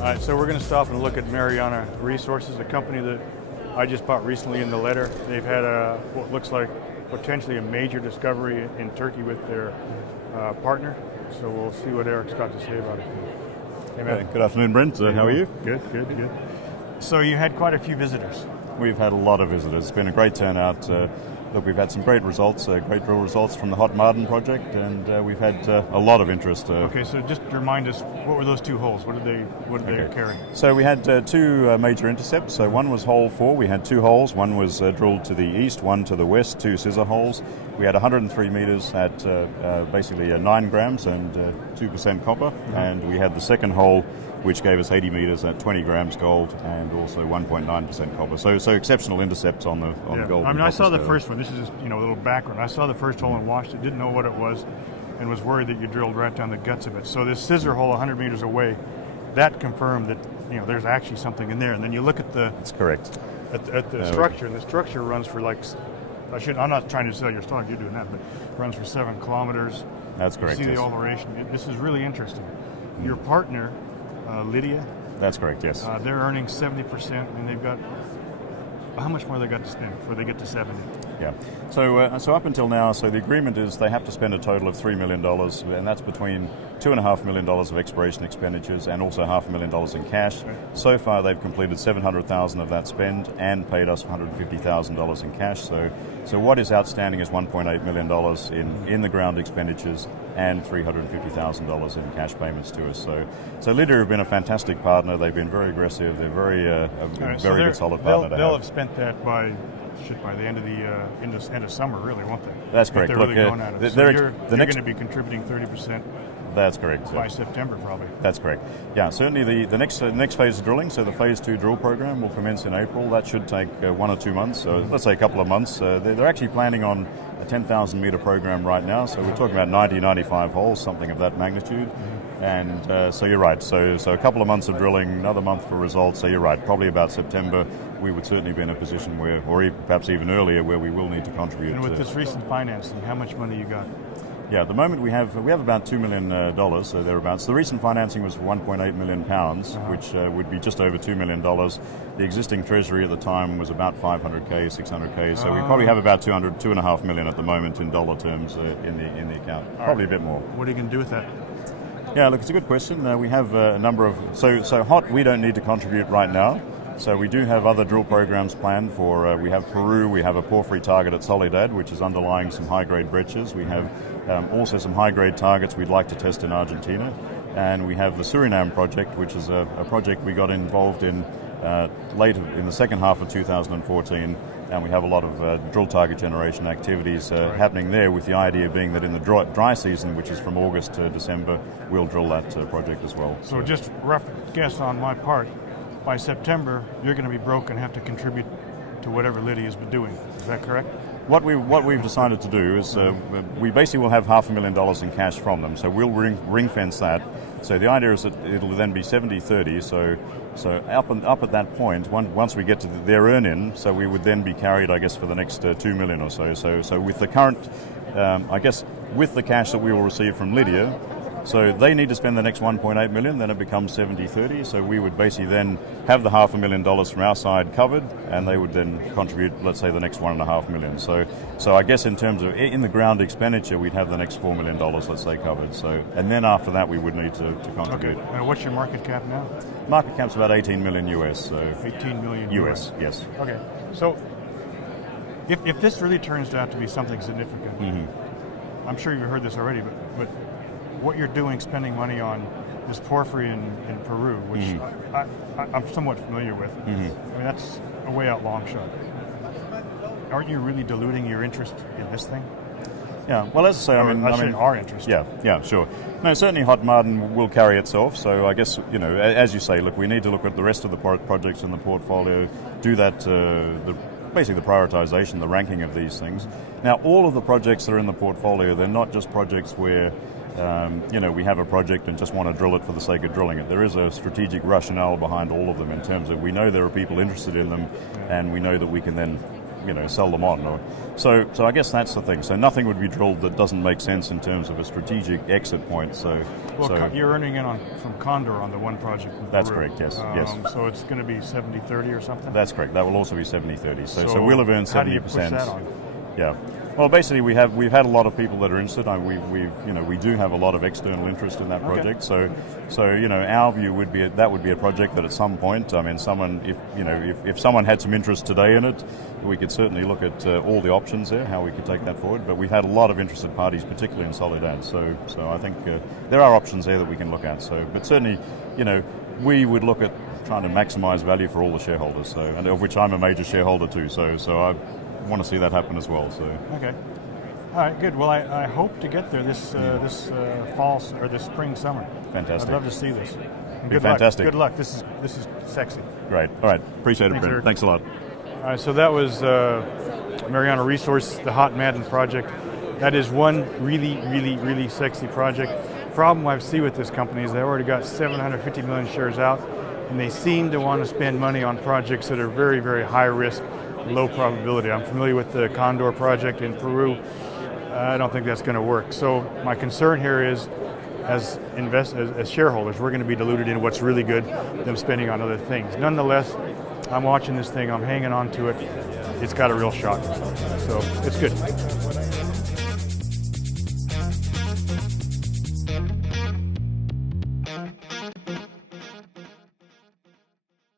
All right, so we're going to stop and look at Mariana Resources, a company that I just bought recently in the letter. They've had what looks like potentially a major discovery in Turkey with their partner. So we'll see what Eric's got to say about it. Hey, man. Good afternoon, Brent. How are you? Good. So you had quite a few visitors. We've had a lot of visitors. It's been a great turnout. Look, we've had some great results, great drill results from the Hot Maden project, and we've had a lot of interest. Okay, so just remind us, what were those two holes? What did they carry? So we had two major intercepts. So one was hole 4. We had two holes. One was drilled to the east, one to the west, two scissor holes. We had 103 meters at basically 9 grams and 2% copper, and we had the second hole, which gave us 80 meters at 20 grams gold and also 1.9% copper. So exceptional intercepts on the gold. I mean, I saw the first one. This is just, a little background. I saw the first hole and watched it, didn't know what it was, and was worried that you drilled right down the guts of it. So this scissor hole 100 meters away, that confirmed that there's actually something in there. And then you look at the That's correct. At the structure, and the structure runs for I'm not trying to sell your stock, you're doing that, but runs for 7 kilometers. That's correct. You see the alteration. This is really interesting. Your partner, Lydia. That's correct, yes. They're earning 70%, and they've got, how much more they got to spend before they get to 70? Yeah. So up until now, so the agreement is they have to spend a total of $3 million, and that's between $2.5 million of exploration expenditures and also $500,000 in cash. Right. So far, they've completed $700,000 of that spend and paid us $150,000 in cash. So what is outstanding is $1.8 million in the ground expenditures and $350,000 in cash payments to us. So Lydia have been a fantastic partner. They've been very aggressive. They're very good, solid partner. They'll have spent that by the end of the end of summer, really, won't they? That's correct. They're really going at it. So you're going to be contributing 30%. That's correct. By September, probably. That's correct. Yeah, certainly the next phase of drilling, so the phase 2 drill program will commence in April. That should take 1 or 2 months, so let's say a couple of months. They're actually planning on a 10,000 meter program right now, so we're talking about 95 holes, something of that magnitude. And so you're right, so a couple of months of drilling, another month for results, so you're right, probably about September we would certainly be in a position where, or perhaps even earlier, where we will need to contribute. And with this recent financing, how much money you got? Yeah, at the moment we have about $2 million, so thereabouts. The recent financing was £1.8 million, which would be just over $2 million. The existing treasury at the time was about 500k, 600k, so we probably have about $2.5 million at the moment in dollar terms in the account. Probably a bit more. What are you going to do with that? Yeah, look, it's a good question. We have a number of so Hot. We don't need to contribute right now. So we do have other drill programs planned for, we have Peru, we have a porphyry target at Soledad, which is underlying some high-grade breccias. We have also some high-grade targets we'd like to test in Argentina. And we have the Suriname project, which is a project we got involved in late in the second half of 2014. And we have a lot of drill target generation activities happening there, with the idea being that in the dry season, which is from August to December, we'll drill that project as well. So just rough guess on my part, by September, you're going to be broke and have to contribute to whatever Lydia's been doing. Is that correct? What we've decided to do is we basically will have $500,000 in cash from them, so we'll ring fence that. So the idea is that it'll then be 70-30. So up at that point, once we get to their earn-in, so we would then be carried, I guess, for the next 2 million or so. So with the current, I guess, with the cash that we will receive from Lydia. So they need to spend the next 1.8 million, then it becomes 70-30. So we would basically then have the $500,000 from our side covered, and they would then contribute, let's say, the next $1.5 million. So I guess in terms of in the ground expenditure, we'd have the next $4 million, let's say, covered. So and then after that, we would need to contribute. Okay. And what's your market cap now? Market cap's about 18 million US. So 18 million US, yes. Okay. So if this really turns out to be something significant, I'm sure you've heard this already, but what you're doing, spending money on this porphyry in Peru, which I'm somewhat familiar with. I mean, that's a way out long shot. Aren't you really diluting your interest in this thing? Yeah, well, as I say, I mean, our interest. Yeah, sure. No, certainly Hot Maden will carry itself. So I guess, as you say, look, we need to look at the rest of the projects in the portfolio, do that, basically the prioritization, the ranking of these things. Now, all of the projects that are in the portfolio, they're not just projects where we have a project and just want to drill it for the sake of drilling it. There is a strategic rationale behind all of them in terms of we know there are people interested in them, and we know that we can then sell them on. So I guess that's the thing. So nothing would be drilled that doesn't make sense in terms of a strategic exit point. So you're earning in from Condor on the one project. That's correct. Yes. Yes. So it's going to be 70-30 or something. That's correct. That will also be 70-30. So we'll have earned 70%. How do you push that on? Yeah. Well, basically, we've had a lot of people that are interested. We do have a lot of external interest in that project. Okay. So our view would be that would be a project that at some point, I mean, if someone had some interest today in it, we could certainly look at all the options there, how we could take that forward. But we've had a lot of interested parties, particularly in Soledad. So I think there are options there that we can look at. But certainly, we would look at trying to maximise value for all the shareholders. And of which I'm a major shareholder too. So I want to see that happen as well. So okay, all right, good. Well, I hope to get there this fall or this spring, summer. Fantastic. I'd love to see this. And good fantastic. Luck. Good luck. This is sexy. Great. All right. Appreciate it, Brent. Thanks a lot. All right. So that was Mariana Resource, the Hot Maden project. That is one really, really, really sexy project. Problem I see with this company is they already got 750 million shares out, and they seem to want to spend money on projects that are very, very high risk, low probability. I'm familiar with the Condor project in Peru. I don't think that's going to work. So my concern here is, as shareholders, we're going to be diluted into what's really good, them spending on other things. Nonetheless, I'm watching this thing. I'm hanging on to it. It's got a real shot. So it's good.